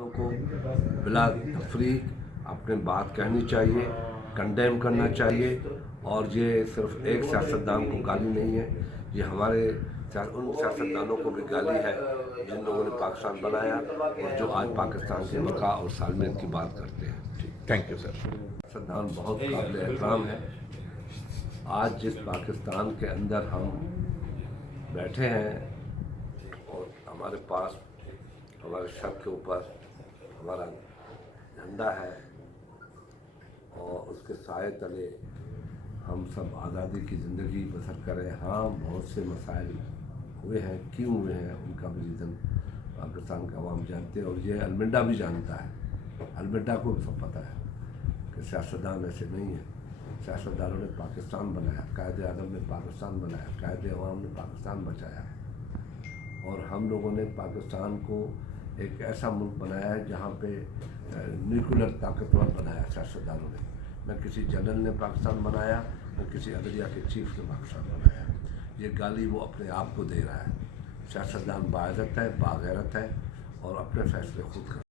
کو بلا تفریق اپنے بات کہنی چاہیے، کنڈیم کرنا چاہیے، اور یہ صرف ایک سیاستدان کو گالی نہیں ہے، یہ ہمارے ان سیاستدانوں کو بھی گالی ہے جن لوگوں نے پاکستان بنایا اور جو آج پاکستان کی بقا اور سالمیت کی بات کرتے ہیں۔ Thank you sir. سیاستدان بہت قابل احترام ہے۔ آج جس پاکستان کے اندر ہم بیٹھے ہیں اور ہمارے پاس ہمارے چھت کے اوپر ہمارا جھنڈا ہے اور اس کے سائے تلے ہم سب آزادی کی زندگی بسر کریں۔ ہاں، بہت سے مسائل ہوئے ہیں، کیوں ہوئے ہیں ان کا بھی ریزن پاکستان کا عوام جانتے ہیں، اور یہ المنڈا بھی جانتا ہے، المنڈا کو بھی سب پتہ ہے کہ سیاستدان ایسے نہیں ہیں۔ سیاستدانوں نے پاکستان بنایا، قائد اعظم نے پاکستان بنایا، قائد عوام نے پاکستان بچایا، اور ہم لوگوں نے پاکستان کو ایک ایسا ملک بنایا ہے جہاں پہ نیوکلر طاقتور بنایا سیاستدانوں نے۔ نہ کسی جنرل نے پاکستان بنایا، نہ کسی عدلیہ کے چیف نے پاکستان بنایا۔ یہ گالی وہ اپنے آپ کو دے رہا ہے۔ سیاستدان باعزت ہے، باغیرت ہے، اور اپنے فیصلے خود کرتا ہے۔